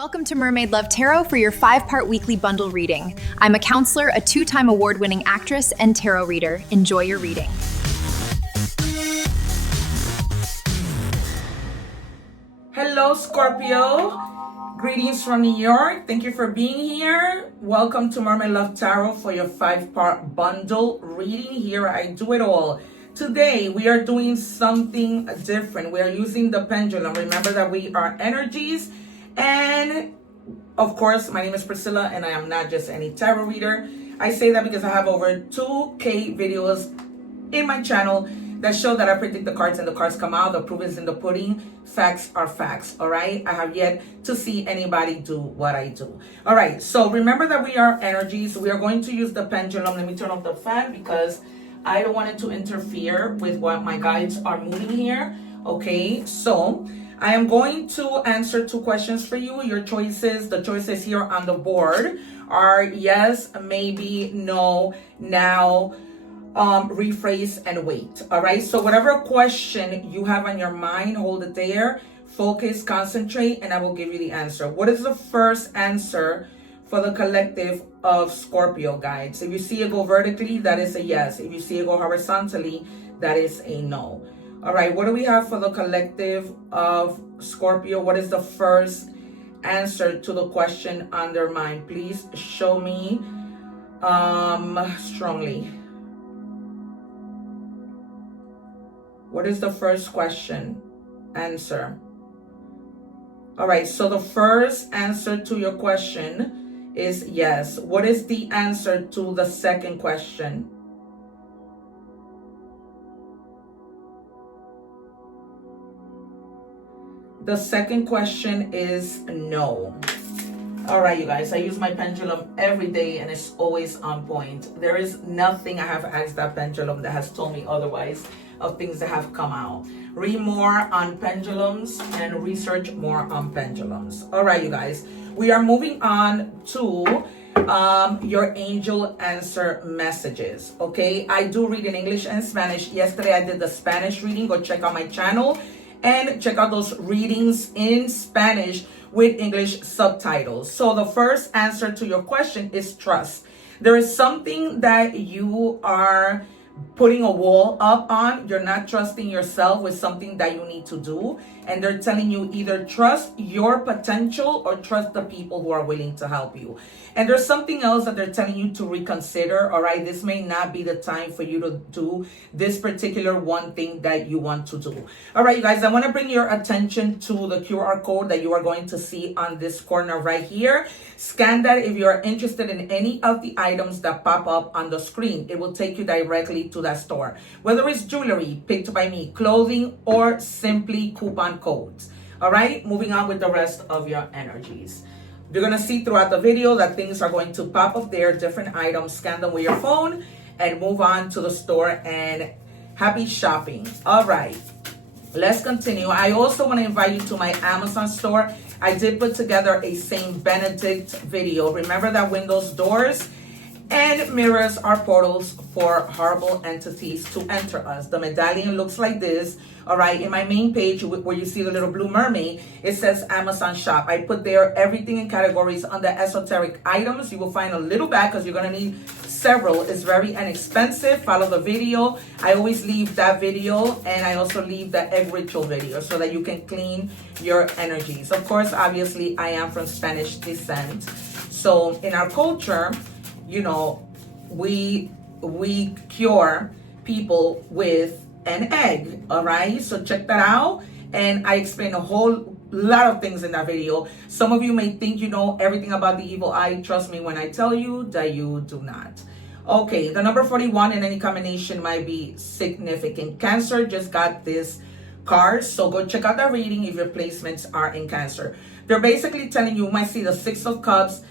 Welcome to Mermaid Love Tarot for your 5-part weekly bundle reading. I'm a counselor, a 2-time award-winning actress, and tarot reader. Enjoy your reading. Hello, Scorpio. Greetings from New York. Thank you for being here. Welcome to Mermaid Love Tarot for your 5-part bundle reading. Here I do it all. Today we are doing something different. We are using the pendulum. Remember that we are energies. And of course, my name is Priscilla and I am not just any tarot reader. I say that because I have over 2K videos in my channel that show that I predict the cards and the cards come out. The proof is in the pudding. Facts are facts, all right? I have yet to see anybody do what I do. All right, so remember that we are energies. We are going to use the pendulum. Let me turn off the fan because I don't want it to interfere with what my guides are moving here. Okay, so I am going to answer 2 questions for you. Your choices, the choices here on the board are yes, maybe, no, now, rephrase, and wait. All right, so whatever question you have on your mind, hold it there, focus, concentrate, and I will give you the answer. What is the first answer for the collective of Scorpio, guides? If you see it go vertically, that is a yes. If you see it go horizontally, that is a no. All right, what do we have for the collective of Scorpio? What is the first answer to the question on their mind? Please show me strongly. What is the first question? Answer. All right, so the first answer to your question is yes. What is the answer to the second question? The second question is no. All right, you guys, I use my pendulum every day and it's always on point. There is nothing I have asked that pendulum that has told me otherwise of things that have come out. Read more on pendulums and research more on pendulums. All right, you guys, we are moving on to your angel answer messages. Okay, I do read in English and Spanish. Yesterday I did the Spanish reading. Go check out my channel and check out those readings in Spanish with English subtitles. So the first answer to your question is trust. There is something that you are putting a wall up on. You're not trusting yourself with something that you need to do. And they're telling you either trust your potential or trust the people who are willing to help you. And there's something else that they're telling you to reconsider. All right, this may not be the time for you to do this particular one thing that you want to do. All right, you guys, I want to bring your attention to the QR code that you are going to see on this corner right here. Scan that if you are interested in any of the items that pop up on the screen. It will take you directly to that store. Whether it's jewelry picked by me, clothing, or simply coupon codes. All right, moving on with the rest of your energies. You're going to see throughout the video that things are going to pop up there, different items. Scan them with your phone and move on to the store, and happy shopping. All right, let's continue. I also want to invite you to my Amazon store. I did put together a Saint Benedict video. Remember that windows, doors, and mirrors are portals for horrible entities to enter us. The medallion looks like this. All right, in my main page where you see the little blue mermaid, it says Amazon shop. I put there everything in categories under esoteric items. You will find a little bag because you're going to need several. It's very inexpensive. Follow the video. I always leave that video, and I also leave the egg ritual video so that you can clean your energies. Of course, obviously, I am from Spanish descent. So in our culture, you know, we cure people with an egg. All right, so check that out, and I explain a whole lot of things in that video. Some of you may think you know everything about the evil eye. Trust me when I tell you that you do not. Okay, the number 41 in any combination might be significant. Cancer just got this card, so go check out that reading if your placements are in Cancer. They're basically telling you might see the 6 of Cups,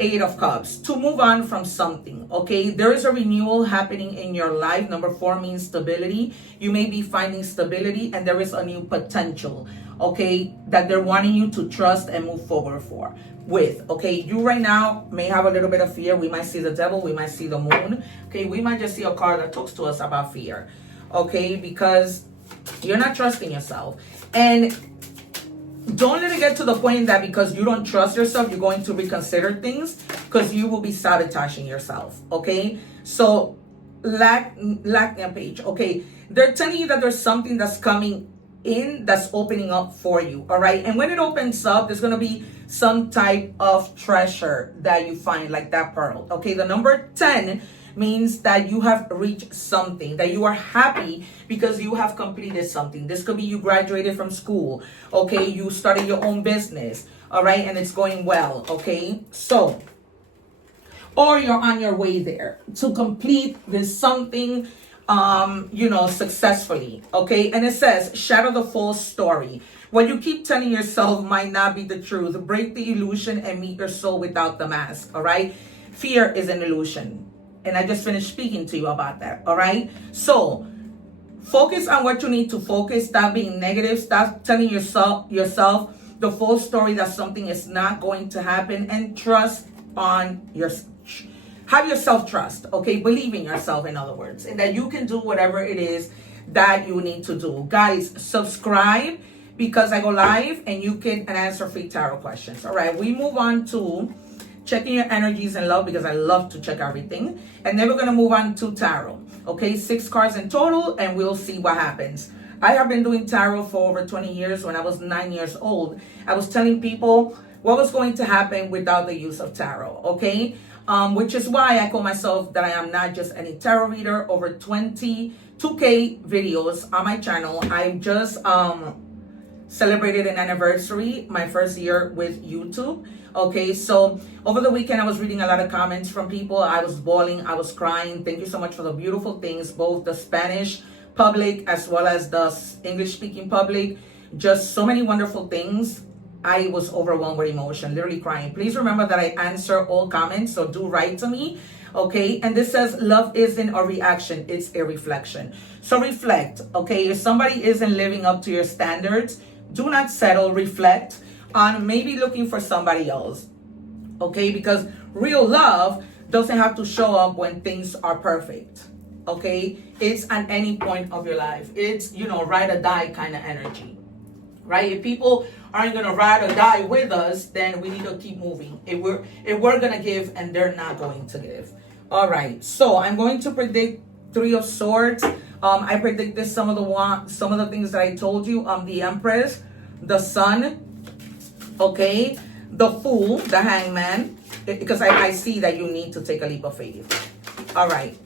8 of Cups, to move on from something. Okay, there is a renewal happening in your life. Number 4 means stability. You may be finding stability, and there is a new potential, okay, that they're wanting you to trust and move forward with. Okay, you right now may have a little bit of fear. We might see the devil, we might see the moon. Okay, we might just see a card that talks to us about fear. Okay, because you're not trusting yourself. And don't let it get to the point that because you don't trust yourself, you're going to reconsider things, because you will be sabotaging yourself. Okay, so lacking page. Okay, they're telling you that there's something that's coming in that's opening up for you. All right, and when it opens up, there's going to be some type of treasure that you find, like that pearl. Okay, the number 10 means that you have reached something, that you are happy because you have completed something. This could be you graduated from school. Okay, you started your own business. All right, and it's going well. Okay, so, or you're on your way there to complete this something, successfully. Okay, and it says shatter the false story. What you keep telling yourself might not be the truth. Break the illusion and meet your soul without the mask. All right, fear is an illusion, and I just finished speaking to you about that. All right, so focus on what you need to focus. Stop being negative. Stop telling yourself the full story that something is not going to happen, and trust on yourself. Have your self-trust, okay? Believe in yourself, in other words, and that you can do whatever it is that you need to do. Guys, subscribe, because I go live and you can answer free tarot questions. All right, we move on to checking your energies and love, because I love to check everything. And then we're going to move on to tarot. Okay, 6 cards in total, and we'll see what happens. I have been doing tarot for over 20 years. When I was 9 years old, I was telling people what was going to happen without the use of tarot. Okay, which is why I call myself that I am not just any tarot reader. Over 22K videos on my channel. I just celebrated an anniversary, my first year with YouTube. Okay, so over the weekend I was reading a lot of comments from people. I was bawling, I was crying. Thank you so much for the beautiful things, both the Spanish public as well as the English speaking public. Just so many wonderful things. I was overwhelmed with emotion, literally crying. Please remember that I answer all comments, so do write to me. Okay, and this says love isn't a reaction, it's a reflection. So reflect. Okay, if somebody isn't living up to your standards, do not settle. Reflect on maybe looking for somebody else. Okay, because real love doesn't have to show up when things are perfect. Okay, it's at any point of your life. It's, ride or die kind of energy, right? If people aren't going to ride or die with us, then we need to keep moving. If we're going to give and they're not going to give. All right, so I'm going to predict 3 of Swords. I predicted some of the things that I told you. The Empress, the Sun, okay, the Fool, the Hangman, because I see that you need to take a leap of faith. All right,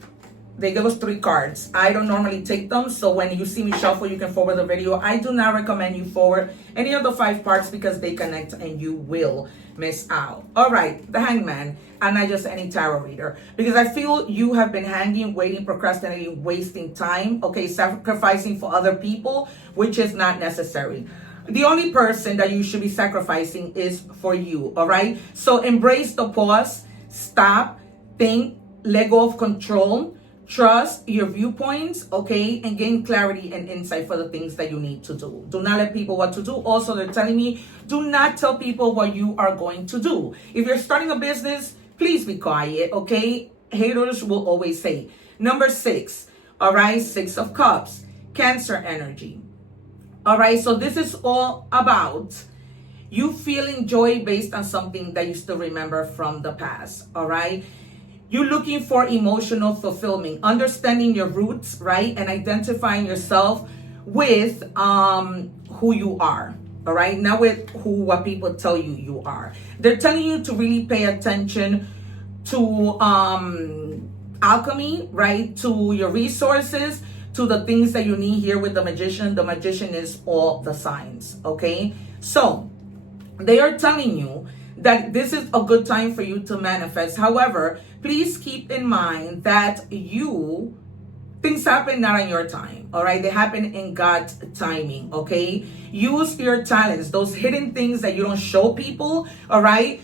they give us 3 cards. I don't normally take them, so when you see me shuffle, you can forward the video. I do not recommend you forward any of the 5 parts because they connect and you will miss out. All right, the Hangman. I'm not just any tarot reader, because I feel you have been hanging, waiting, procrastinating, wasting time, okay, sacrificing for other people, which is not necessary. The only person that you should be sacrificing is for you. All right, so embrace the pause, stop, think, let go of control, trust your viewpoints, okay, and gain clarity and insight for the things that you need to do. Do not let people what to do. Also, they're telling me, do not tell people what you are going to do. If you're starting a business, please be quiet, okay? Haters will always say. Number 6, all right, 6 of Cups, Cancer energy. All right, so this is all about you feeling joy based on something that you still remember from the past, all right? You're looking for emotional fulfillment, understanding your roots, right? And identifying yourself with who you are, all right? Not with what people tell you you are. They're telling you to really pay attention to alchemy, right? To your resources, to the things that you need here with the Magician. The Magician is all the signs, okay? So they are telling you that this is a good time for you to manifest. However, please keep in mind that things happen not on your time, all right? They happen in God's timing, okay? Use your talents, those hidden things that you don't show people, all right?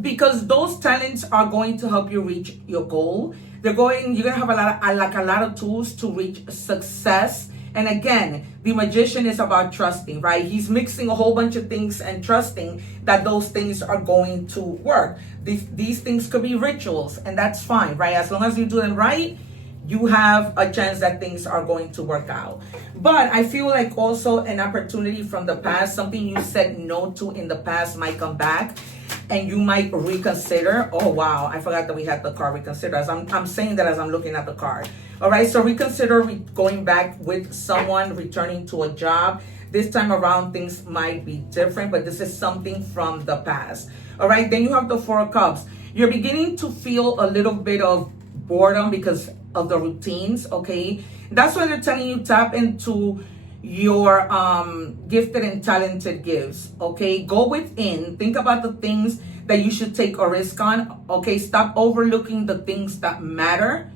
Because those talents are going to help you reach your goal. You're gonna have a lot of tools to reach success. And again, the Magician is about trusting, right? He's mixing a whole bunch of things and trusting that those things are going to work. These things could be rituals, and that's fine, right? As long as you do them right, you have a chance that things are going to work out. But I feel like also an opportunity from the past, something you said no to in the past might come back and you might reconsider. Oh wow, I forgot that we had the card reconsider. As I'm saying that as I'm looking at the card. All right, so reconsider going back with someone, returning to a job. This time around things might be different, but this is something from the past. All right, then you have the Four of Cups. You're beginning to feel a little bit of boredom because of the routines, okay? That's why they're telling you tap into your gifted and talented gifts, okay? Go within, think about the things that you should take a risk on, okay? Stop overlooking the things that matter,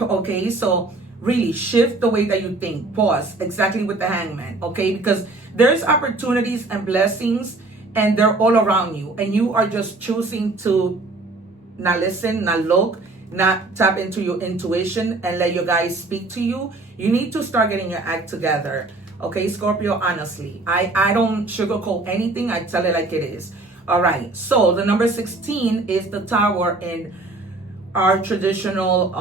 okay? So really shift the way that you think. Pause, exactly with the Hangman, okay? Because there's opportunities and blessings and they're all around you, and you are just choosing to not listen, not look, not tap into your intuition and let your guys speak to you. You need to start getting your act together, okay, Scorpio? Honestly, I don't sugarcoat anything. I tell it like it is. All right, so the number 16 is the Tower in our traditional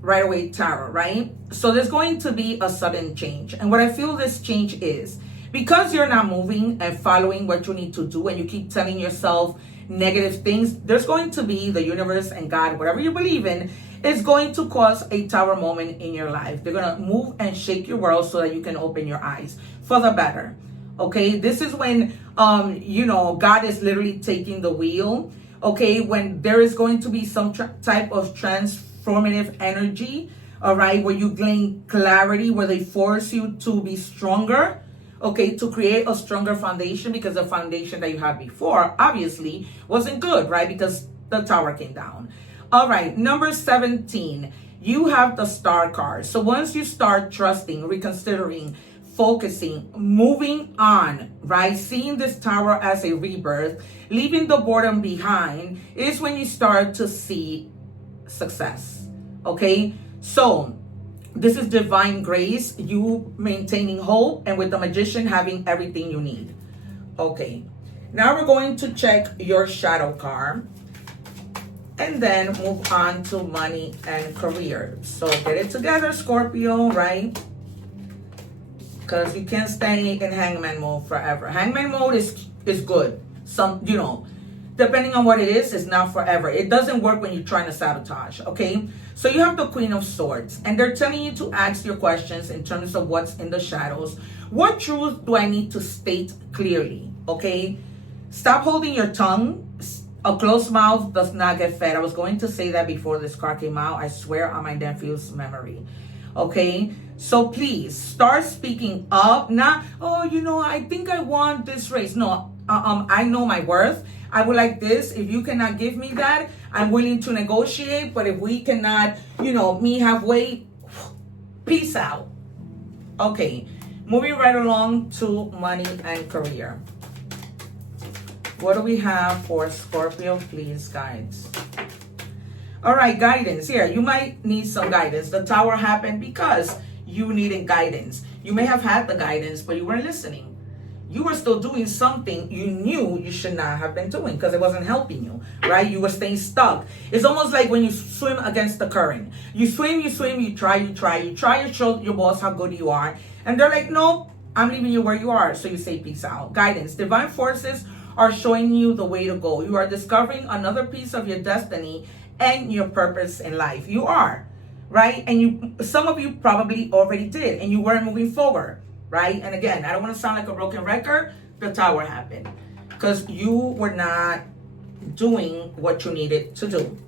Rider-Waite tarot, right? So there's going to be a sudden change, and what I feel this change is because you're not moving and following what you need to do, and you keep telling yourself negative things, there's going to be the universe and God, whatever you believe in, is going to cause a tower moment in your life. They're going to move and shake your world so that you can open your eyes for the better. Okay, this is when God is literally taking the wheel. Okay, when there is going to be some type of transformative energy, all right, where you gain clarity, where they force you to be stronger. Okay, to create a stronger foundation, because the foundation that you had before obviously wasn't good, right? Because the Tower came down. All right, number 17, you have the Star card. So once you start trusting, reconsidering, focusing, moving on, right? Seeing this Tower as a rebirth, leaving the boredom behind, is when you start to see success. Okay, so this is divine grace, you maintaining hope, and with the Magician having everything you need. Okay, now we're going to check your shadow card and then move on to money and career. So get it together, Scorpio, right? Because you can't stay in Hangman mode forever. Hangman mode is good. Depending on what it is, it's not forever. It doesn't work when you're trying to sabotage, okay? So you have the Queen of Swords, and they're telling you to ask your questions in terms of what's in the shadows. What truth do I need to state clearly, okay? Stop holding your tongue. A closed mouth does not get fed. I was going to say that before this card came out. I swear on my nephew's memory, okay? So please start speaking up. Not, I think I want this race. No, I know my worth. I would like this. If you cannot give me that, I'm willing to negotiate. But if we cannot, meet halfway, peace out. Okay, moving right along to money and career. What do we have for Scorpio, please, guides? All right, guidance here. You might need some guidance. The Tower happened because you needed guidance. You may have had the guidance, but you weren't listening. You were still doing something you knew you should not have been doing because it wasn't helping you, right? You were staying stuck. It's almost like when you swim against the current. You swim, you try to show your boss how good you are. And they're like, no, I'm leaving you where you are. So you say, peace out. Guidance. Divine forces are showing you the way to go. You are discovering another piece of your destiny and your purpose in life. You are, right? And some of you probably already did, and you weren't moving forward. Right? And again, I don't want to sound like a broken record. The Tower happened because you were not doing what you needed to do.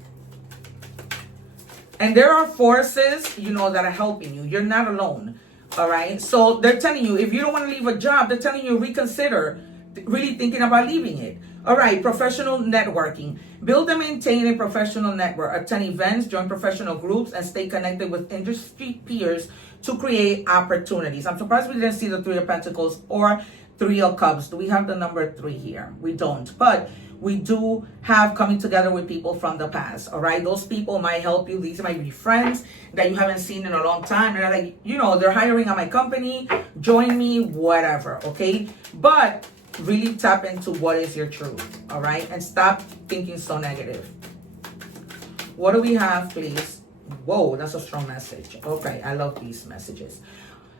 And there are forces, that are helping you. You're not alone. All right. So they're telling you, if you don't want to leave a job, they're telling you reconsider really thinking about leaving it. All right. Professional networking. Build and maintain a professional network. Attend events, join professional groups, and stay connected with industry peers to create opportunities. I'm surprised we didn't see the Three of Pentacles or Three of Cups. Do we have the number 3 here? We don't. But we do have coming together with people from the past. All right. Those people might help you. These might be friends that you haven't seen in a long time. They're like, they're hiring on my company. Join me, whatever. Okay. But really tap into what is your truth. All right. And stop thinking so negative. What do we have, please, Whoa, that's a strong message. Okay, I love these messages.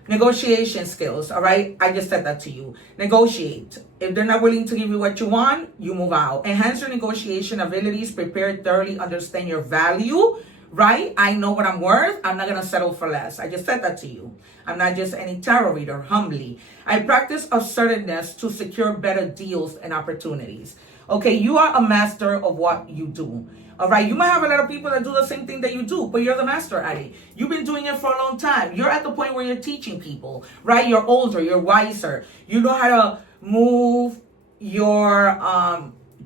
Negotiation skills, all right? I just said that to you. Negotiate. If they're not willing to give you what you want, you move out. Enhance your negotiation abilities. Prepare thoroughly. Understand your value, right? I know what I'm worth. I'm not going to settle for less. I just said that to you. I'm not just any tarot reader, humbly. I practice assertiveness to secure better deals and opportunities. Okay, you are a master of what you do. All right, you might have a lot of people that do the same thing that you do, but you're the master at it. You've been doing it for a long time. You're at the point where you're teaching people, right? You're older, you're wiser. You know how to move your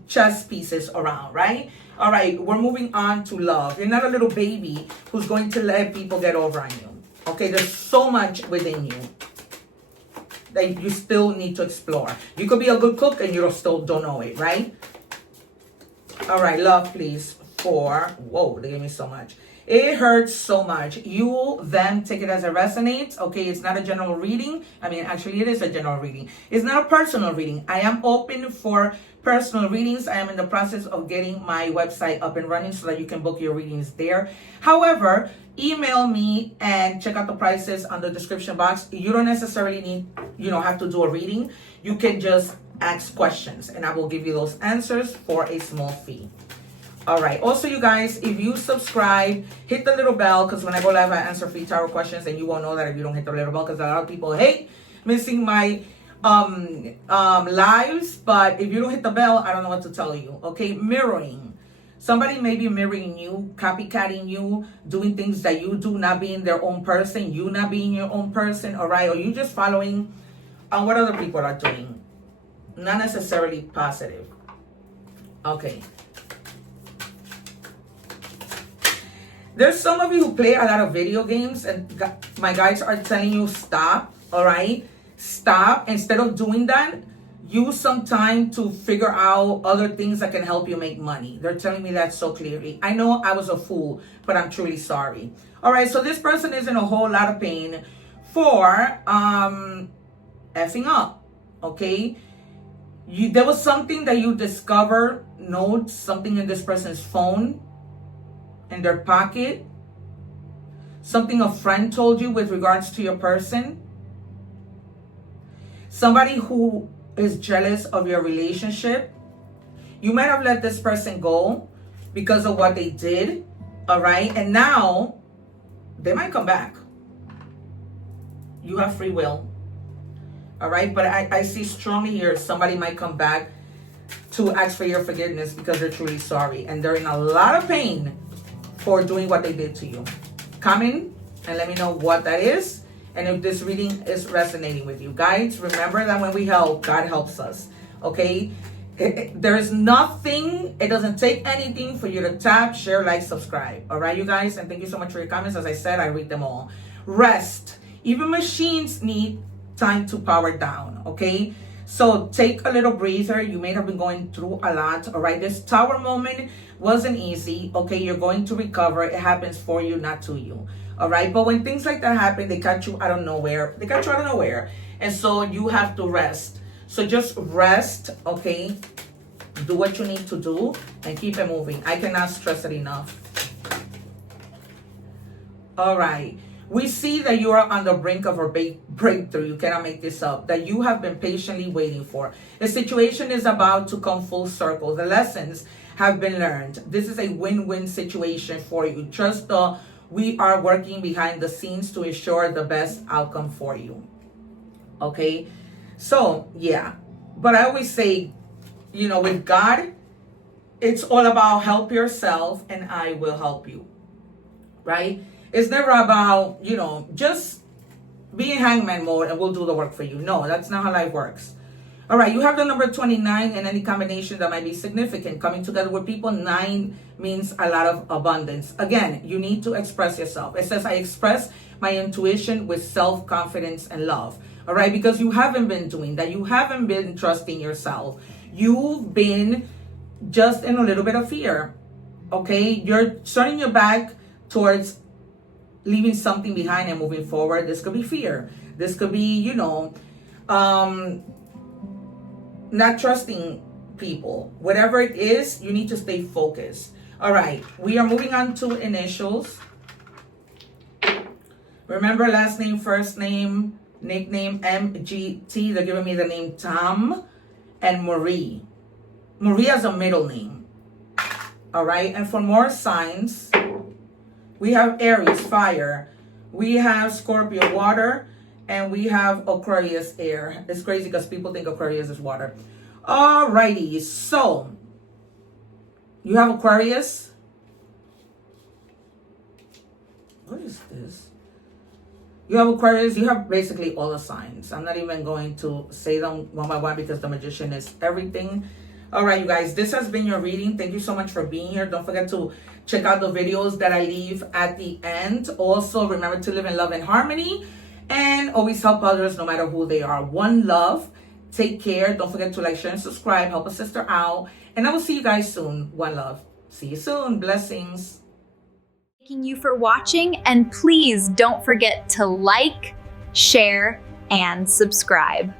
chess pieces around, right? All right, we're moving on to love. You're not a little baby who's going to let people get over on you. Okay, there's so much within you that you still need to explore. You could be a good cook and you still don't know it, right? All right, love, please. Whoa, they gave me so much. It hurts so much. You then take it as it resonates. Okay, it's not a general reading. I mean, actually, it is a general reading. It's not a personal reading. I am open for personal readings. I am in the process of getting my website up and running so that you can book your readings there. However, email me and check out the prices on the description box. You don't necessarily need, have to do a reading. You can just ask questions and I will give you those answers for a small fee. All right. Also, you guys, if you subscribe, hit the little bell, because when I go live, I answer free tarot questions, and you won't know that if you don't hit the little bell, because a lot of people hate missing my lives. But if you don't hit the bell, I don't know what to tell you. Okay, mirroring. Somebody may be mirroring you, copycatting you, doing things that you do, not being their own person, you not being your own person. All right, or you just following on what other people are doing, not necessarily positive. Okay. There's some of you who play a lot of video games and my guides are telling you stop, all right? Stop. Instead of doing that, use some time to figure out other things that can help you make money. They're telling me that so clearly. I know I was a fool, but I'm truly sorry. All right, so this person is in a whole lot of pain for effing up, okay? There was something that you discovered, notes, something in this person's phone, in their pocket, something a friend told you with regards to your person, somebody who is jealous of your relationship. You might have let this person go because of what they did, all right? And now they might come back. You have free will, all right? But I see strongly here somebody might come back to ask for your forgiveness because they're truly sorry and they're in a lot of pain for doing what they did to you. Come in and let me know what that is and if this reading is resonating with you. Guys, remember that when we help, God helps us, okay? There is nothing, it doesn't take anything for you to tap, share, like, subscribe. All right, you guys? And thank you so much for your comments. As I said, I read them all. Rest. Even machines need time to power down, okay? So take a little breather. You may have been going through a lot, all right? This tower moment wasn't easy, okay? You're going to recover. It happens for you, not to you, all right? But when things like that happen, they catch you out of nowhere. They catch you out of nowhere. And so you have to rest. So just rest, okay? Do what you need to do and keep it moving. I cannot stress it enough. All right. We see that you are on the brink of a breakthrough. You cannot make this up. That you have been patiently waiting for. The situation is about to come full circle. The lessons have been learned. This is a win-win situation for you. Trust we are working behind the scenes to ensure the best outcome for you. Okay? So, yeah. But I always say, with God, it's all about help yourself and I will help you. Right? It's never about, just be in hangman mode and we'll do the work for you. No, that's not how life works. All right, you have the number 29 and any combination that might be significant. Coming together with people, 9 means a lot of abundance. Again, you need to express yourself. It says, I express my intuition with self-confidence and love. All right, because you haven't been doing that. You haven't been trusting yourself. You've been just in a little bit of fear. Okay, you're turning your back towards leaving something behind and moving forward. This could be fear. This could be, not trusting people. Whatever it is, you need to stay focused. All right, we are moving on to initials. Remember, last name, first name, nickname, MGT. They're giving me the name Tom and Marie. Marie has a middle name. All right. And for more signs, we have Aries, fire. We have Scorpio, water. And we have Aquarius, air. It's crazy because people think Aquarius is water. Alrighty. So, you have Aquarius. What is this? You have Aquarius. You have basically all the signs. I'm not even going to say them one by one because the magician is everything. All right, you guys, this has been your reading. Thank you so much for being here. Don't forget to check out the videos that I leave at the end. Also, remember to live in love and harmony and always help others no matter who they are. One love. Take care. Don't forget to like, share, and subscribe. Help a sister out. And I will see you guys soon. One love. See you soon. Blessings. Thanking you for watching, and please don't forget to like, share, and subscribe.